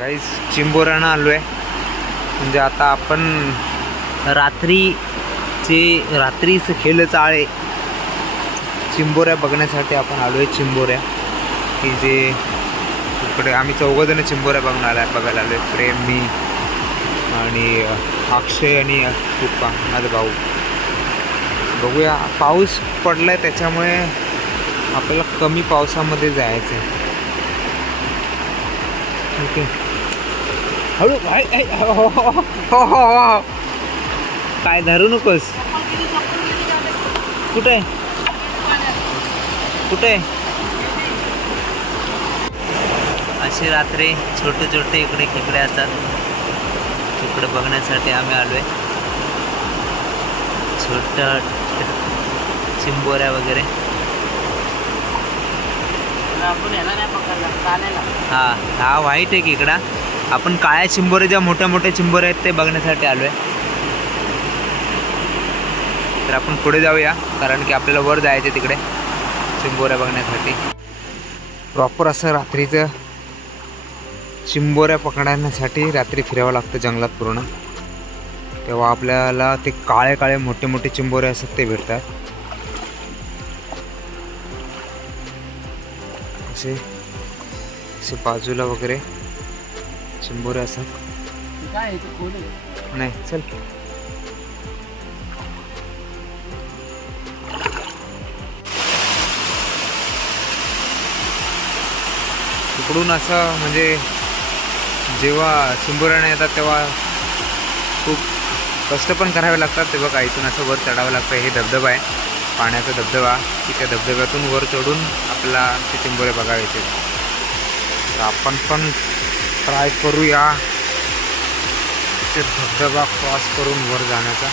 गाईस चिंबोऱ्यानं आलो आहे. म्हणजे आता आपण रात्रीचं खेळ चाळे चिंबोऱ्या बघण्यासाठी आपण आलो आहे. चिंबोऱ्या की जे इकडे आम्ही चौघजण चिंबोऱ्या बघायला आलो आहे. प्रेम, मी आणि अक्षय आणि तुप्पा माझा भाऊ. बघूया, पाऊस पडलाय त्याच्यामुळे आपल्याला कमी पावसामध्ये जायचं आहे. ठीक आहे, हळू काय धरू नकोस. कुठे कुठे अशी रात्री छोटे छोटे इकडे खेकडे असतात. इकडे बघण्यासाठी आम्ही आलोय. छोट्या चिंबोऱ्या वगैरे. हा व्हाईट आहे की इकडं. आपण काळ्या चिंबोऱ्या, ज्या मोठ्या मोठ्या चिंबोऱ्या आहेत ते बघण्यासाठी आलोय. तर आपण पुढे जाऊया, कारण की आपल्याला वर जायचं तिकडे चिंबोऱ्या बघण्यासाठी. प्रॉपर असं रात्रीचं चिंबोऱ्या पकडण्यासाठी रात्री फिरावं लागतं जंगलात पूर्ण. तेव्हा आपल्याला ते काळे काळे मोठे मोठे चिंबोरे असतात ते भेटतात. असे बाजूला वगैरे चिंबोरे असतात. नाही चल, तिकडून असं म्हणजे जेव्हा चिंबोऱ्याने येतात तेव्हा खूप कष्ट पण करावे लागतात. ते बघा, इथून असं वर चढावं लागतं. हे धबधबा आहे, पाण्याचा धबधबा, की त्या धबधब्यातून वर चढून आपल्याला ते चिंबोरे बघायचे. तर आपण पण ट्राय करूया ते धबधबा क्रॉस करून वर जाण्याचा.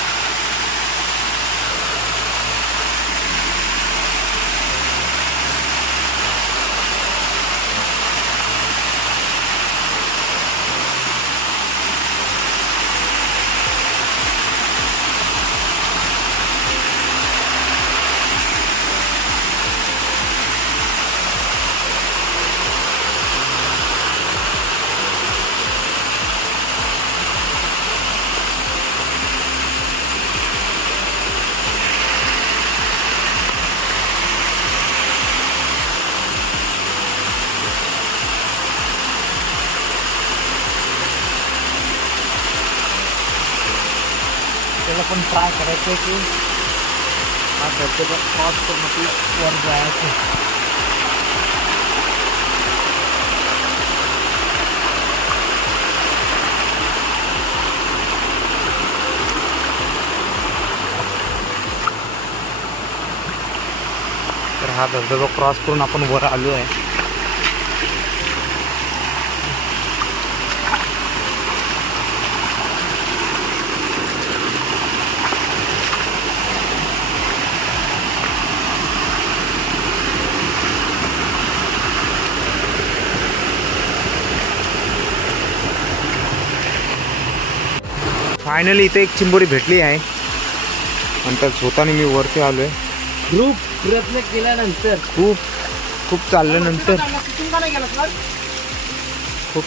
त्याला पण ट्राय करायचं आहे की हा धबधबा क्रॉस करून आपलं वर जायचं. तर हा धबधबा क्रॉस करून आपण वर आलो आहे. फायनली इथे एक चिंबोरी भेटली आहे. नंतर स्वतःने मी वरती आलो आहे. ग्रुप प्रयत्न केल्यानंतर खूप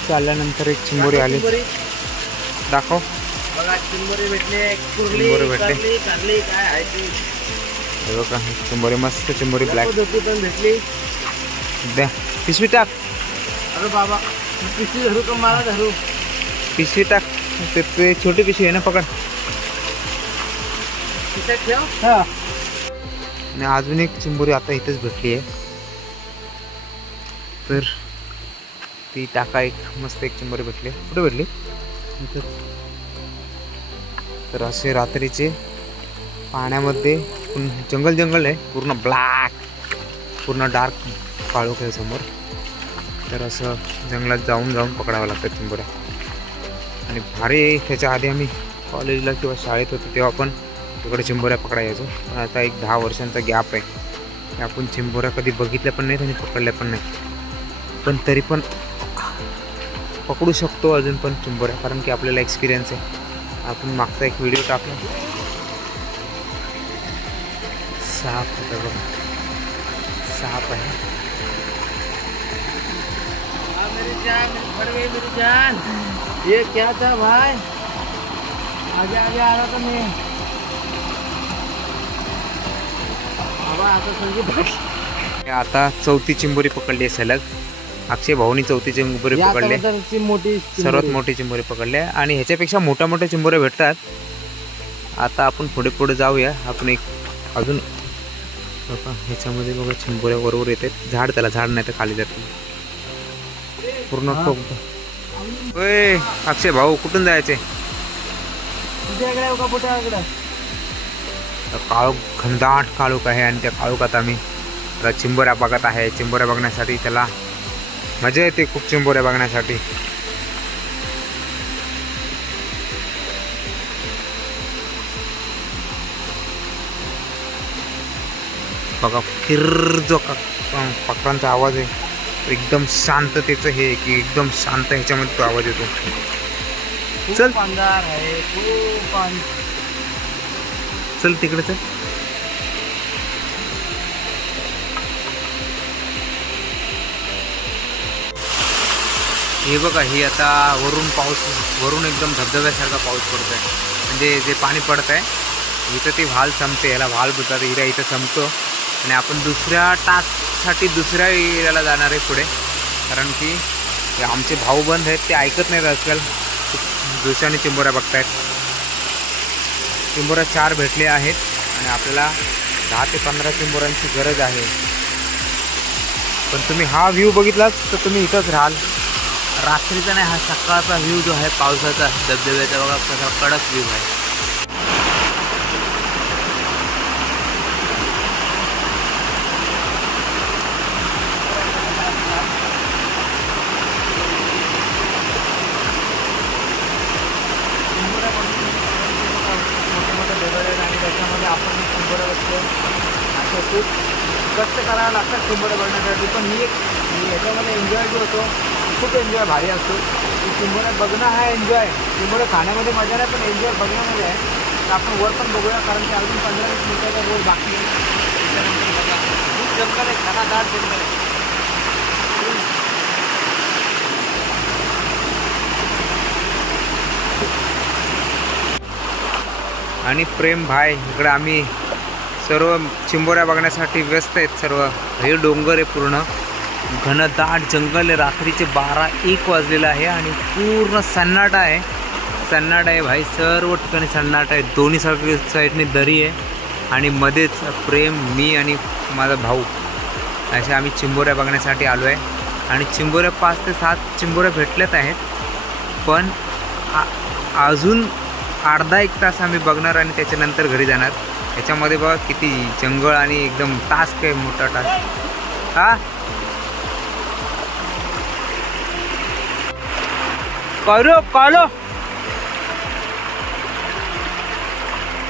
चालल्यानंतर एक चिंबोरी आली. दाखव. बघा, चिंबोरी भेटले. चिंबोरी भेटले. काय आहे ते बघा, चिंबोरी, मस्त चिंबोरी ब्लॅक पण भेटली. द्या पिशवी टाक. अरे बाबा, पिशवी धरू का? मला धरू. पिशवी टाक. ते छोटी पिशवी आहे ना, पकड. हा. आणि अजून एक चिंबोरी आता इथेच भेटली आहे. तर ती टाका. एक मस्त एक चिंबोरी भेटली. कुठे भेटली? तर असे रात्रीचे पाण्यामध्ये जंगल आहे, पूर्ण ब्लॅक, पूर्ण डार्क काळोख आहे समोर. तर असं जंगलात जाऊन पकडावं लागतं चिंबोऱ्या. आणि भारी. त्याच्या आधी आम्ही कॉलेजला किंवा शाळेत होतो तेव्हा पण तिकडे चिंबोऱ्या पकडायचो. पण आता एक 10 वर्षांचा गॅप आहे. आपण चिंबोऱ्या कधी बघितल्या पण नाहीत आणि पकडल्या पण नाही. पण तरी पण पकडू शकतो अजून पण चिंबोऱ्या, कारण की आपल्याला एक्सपिरियन्स आहे. आपण मागचा एक व्हिडिओ टाकला, साप होता बघा, साप आहे. जान फट गई मेरी जान। ये क्या था भाई? आगे आगे आ रहा था मैं। बाबा आता समझी आता चौथी चिंबोरी पकडली आहे सलग. अक्षय भाऊनी चौथी चिंबोरी पकडली, मोठी सर्वात मोठी चिंबोरी पकडली आहे. आणि ह्याच्यापेक्षा मोठ्या मोठ्या चिंबोऱ्या भेटतात. आता आपण पुढे पुढे जाऊया. आपण एक अजून बघा ह्याच्यामध्ये बघा चिंबोऱ्या बरोबर येते. झाड त्याला झाड नाही तर खाली जाते पूर्ण ठोक. ओय अक्षय भाऊ कुठून जायचे? काळोख घनदाट काळोख आहे आणि त्या काळोखात आम्ही चिंबोऱ्या बघत आहे. चिंबोऱ्या बघण्यासाठी त्याला मजा येते खूप चिंबोऱ्या बघण्यासाठी. बघा किर जो पक्ष्यांचा आवाज आहे एकदम शांततेचं हे की एकदम शांत ह्याच्यामध्ये तो आवाज येतो. चल अंधार आहे खूप. चल तिकडे चल. हे बघा ही आता वरून पाऊस, वरून एकदम धबधब्यासारखा पाऊस पडतोय. म्हणजे जे पाणी पडत आहे इथं ते व्हाल संपते, याला व्हाल बोलतात. हिरा इथं संपतो आणि आपण दुसऱ्या टास्कसाठी दुसऱ्या एरियाला जाणार आहे पुढे. कारण की हे आमचे भाऊ बंद आहेत ते ऐकत नाहीत आजकाल. दुसऱ्याने चिंबोऱ्या बघतायत. चिंबोऱ्या 4 भेटले आहेत आणि आपल्याला 10 ते 15 चिंबोऱ्यांची गरज आहे. पण तुम्ही हा व्ह्यू बघितलात तर तुम्ही इथंच राहाल. रात्रीचा नाही, हा सकाळचा व्ह्यू जो आहे पावसाचा धबधब्याचा बघा कसा कडक व्ह्यू आहे. आणि त्याच्यामध्ये आपण चिंबोऱ्या बघतो. असं खूप कष्ट करावं लागतात चिंबोऱ्या बघण्यासाठी. पण ही एक ह्याच्यामध्ये एन्जॉय जो होतो खूप एन्जॉय भारी असतो. चिंबोऱ्या बघणं हा एन्जॉय. चिंबोऱ्या खाण्यामध्ये मजा नाही पण एन्जॉय बघण्यामध्ये आहे. तर आपण वर पण बघूया कारण की अजून 15-20 मिनिटाचा रोड बाकी आहे. त्याच्यानंतर बघा खूप जंगल आहे, घनदाट जंगल आहे. आणि प्रेम भाई इकडे आम्ही सर्व चिंबोऱ्या बघण्यासाठी व्यस्त आहेत सर्व. हे डोंगर आहे पूर्ण घनदाट जंगल आहे. रात्रीचे 12-1 वाजलेलं आहे आणि पूर्ण सन्नाटा आहे. सन्नाट आहे भाई, सर्व ठिकाणी सन्नाट आहे. दोन्ही साईडने दरी आहे आणि मध्येच प्रेम, मी आणि माझा भाऊ असे आम्ही चिंबोऱ्या बघण्यासाठी आलो आहे. आणि चिंबोऱ्या 5 ते 7 चिंबोऱ्या भेटल्यात आहेत. पण अजून अर्धा-1 तास आम्ही बघणार आणि त्याच्यानंतर घरी जाणार. याच्यामध्ये बघा किती जंगल आणि एकदम टास्क आहे, मोठा टास्क. हा कालो कालो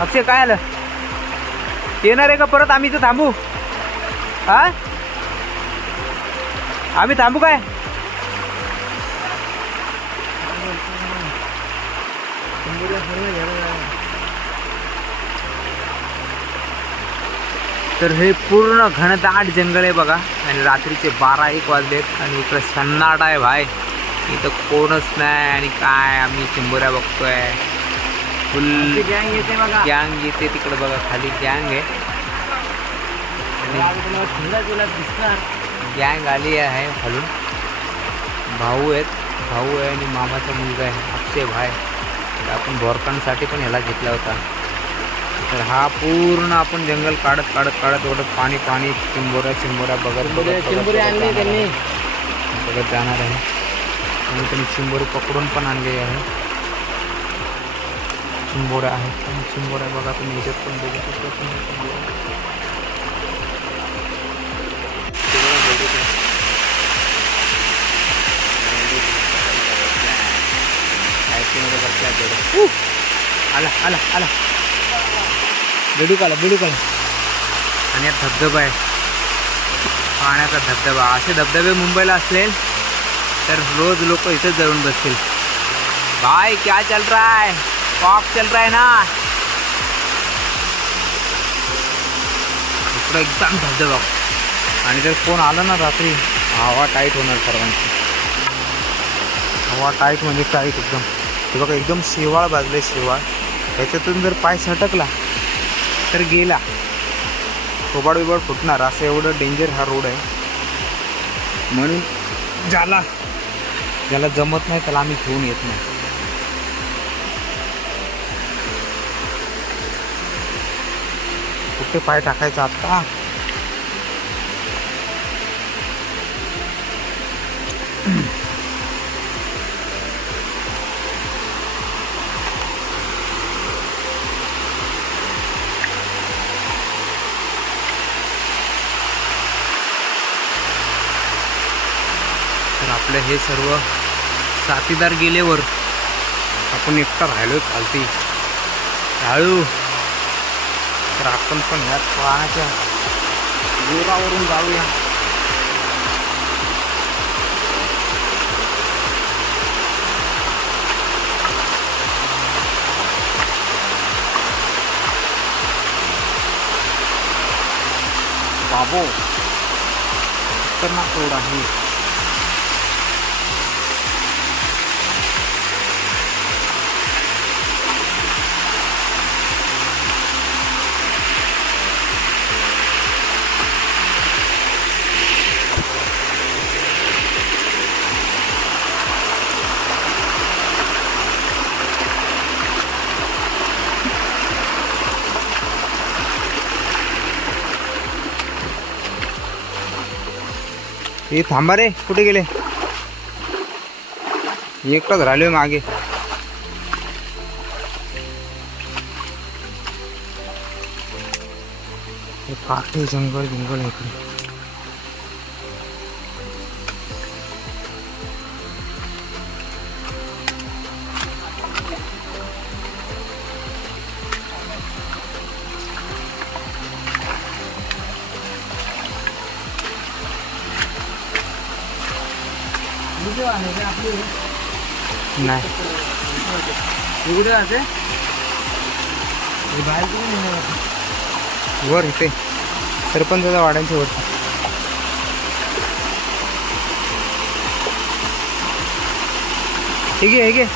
अक्षय काय आलं? येणार आहे का परत? आम्ही इथं थांबू? हा आम्ही थांबू काय? तर हे पूर्ण घनदाट जंगल आहे बघा. आणि रात्रीचे 12-1 वाजलेत आणि इकडे सन्नाट आहे भाई. इथं कोणच नाही आणि काय आम्ही चिंबोऱ्या बघतोय. फुल गँग येते बघा, गँग येते तिकडे बघा, खाली गँग आहे. गँग आली आहे खालून. भाऊ आहेत, भाऊ आहे आणि मामाचा मुलगा आहे अक्षय भाई. आपण बोरकांसाठी पण ह्याला घेतला होता. तर हा पूर्ण आपण जंगल काढत काढत काढत ओढत पाणी पाणी चिंबोऱ्या चिंबोऱ्या बघत बघत जाणार आहे. आणि त्यांनी चिंबोरी पकडून पण आणले आहे. चिंबोऱ्या आहेत आणि चिंबोऱ्या बघा तुम्ही याच्यात पण बघू शकता. आला आला आला बेडूक आला बेडूक आला. आणि हा धबधबा आहे, पाण्याचा धबधबा. असे धबधबे मुंबईला असलेल तर रोज लोक इथेच जाऊन बसतील. भाई क्या चल रहा है? पॉप चल रहा है ना. इकडं एकदम धबधबा. आणि जर कोण आलं ना रात्री हवा टाईट होणार सर्वांची. हवा टाईट म्हणजे टाईट एकदम. हे बघा एकदम शेवाळ बाजले शेवाळ. याच्यातून जर पाय सटकला तर गेला, थोबाड बिबाड फुटणार. असं एवढं डेंजर हा रोड आहे. म्हणून ज्याला जमत नाही त्याला आम्ही घेऊन येत नाही. कुठे पाय टाकायचा आता? तर आपले हे सर्व साथीदार गेल्यावर आपण एकटा राहिलोय खालती हळू. तर आपण पण ह्या पाण्याच्या जोरावरून जाऊया. बाबो खतरनाक रोड आहे. हे थांबा रे, कुठे गेले? एकटाच राहिलोय मागे. हे काटे जंगल जंगल इकडे. नाही कुठे जाते बाहेर वर इथे सरपंचाच्या वाड्यांच्या वरती. ठीक आहे ठीक आहे.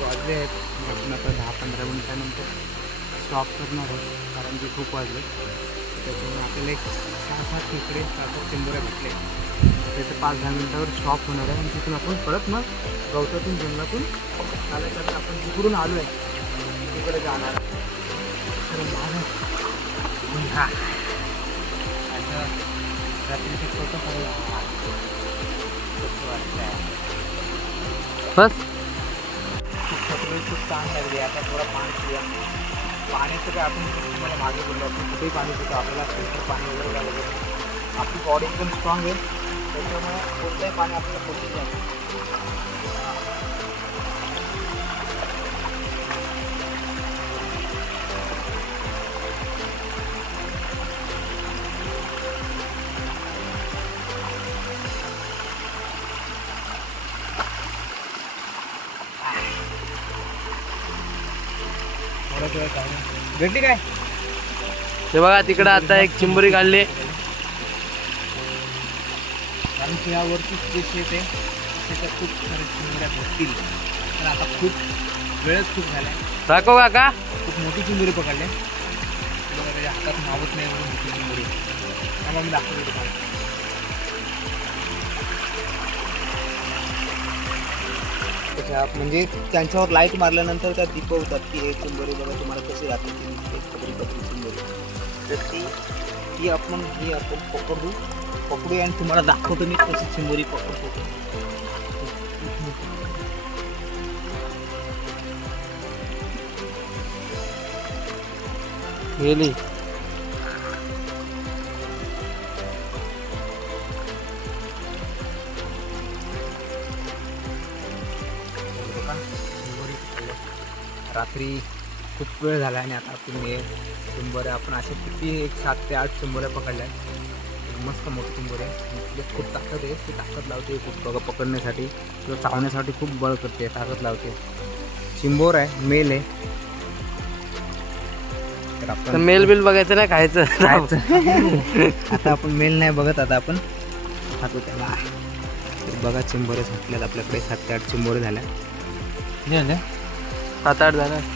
वाजले आहेत. आपण आता 10-15 मिनिटानंतर स्टॉप करणार आहोत कारण की खूप वाजले. त्याच्यामुळे आपल्याला एक 6-7 खेकडे 7-8 चिंबोऱ्या भेटले. त्याचे 5-10 मिनिटावर स्टॉप होणार आहे आणि तिथून आपण परत मग गवतातून जंगलातून चालत आपण तिकडून आलो आहे तिकडे जाणार. तर हा असं रात्रीचे फोटो काढूया. कसं वाटतं बस. खूप छान लागली. आता थोडं पाणी पिऊया. पाण्याचं काय आपण तुम्हाला मागे बोललो आपण कुठेही पाणी पितो. आपल्याला फिल्टर पाणी वगैरे लागलं. आपली बॉडी एकदम स्ट्रॉंग आहे त्याच्यामुळे कोणतंही पाणी आपल्याला पोचत नाही. भेटली काय? हे बघा तिकडे आता एक चिंबोरी काढली. कारण की यावरती जे शेत आहे त्याच्यात खूप सारे चिंबोऱ्या भेटतील. पण आता वेळच खूप झाला आहे. दाखव काका. खूप मोठी चिंबोरी पकडले. बघा त्याच्या हातात मावत नाही म्हणून मोठी चिंबोरी. त्यामुळे मी दाखवतो तुम्हाला. म्हणजे त्यांच्यावर लाईट मारल्यानंतर त्या दिपवतात की हे चिंबोरी बघा तुम्हाला कशी राहते चिंबोरी. तर ती आपण पकडूया आणि तुम्हाला दाखवतो मी कशी चिंबोरी पकडतो. गेली. रात्री खूप वेळ झाला आणि आता आपण हे चिंबोऱ्या आपण असे किती एक 7 ते 8 चिंबोऱ्या पकडल्या मस्त मोठी चिंबोऱ्या तिच्यात खूप ताकद आहे ती ताकद लावते खूप बघा पकडण्यासाठी किंवा चावण्यासाठी खूप बळ करते ताकद लावते चिंबोर आहे मेल आहे तर आपण मेल बिल बघायचं नाही खायचं आता आपण मेल नाही बघत आता आपण खातो त्याला तर बघा चिंबोरे सुटल्यात आपल्याकडे 7 ते 8 चिंबोरे झाल्या 7-8 झालं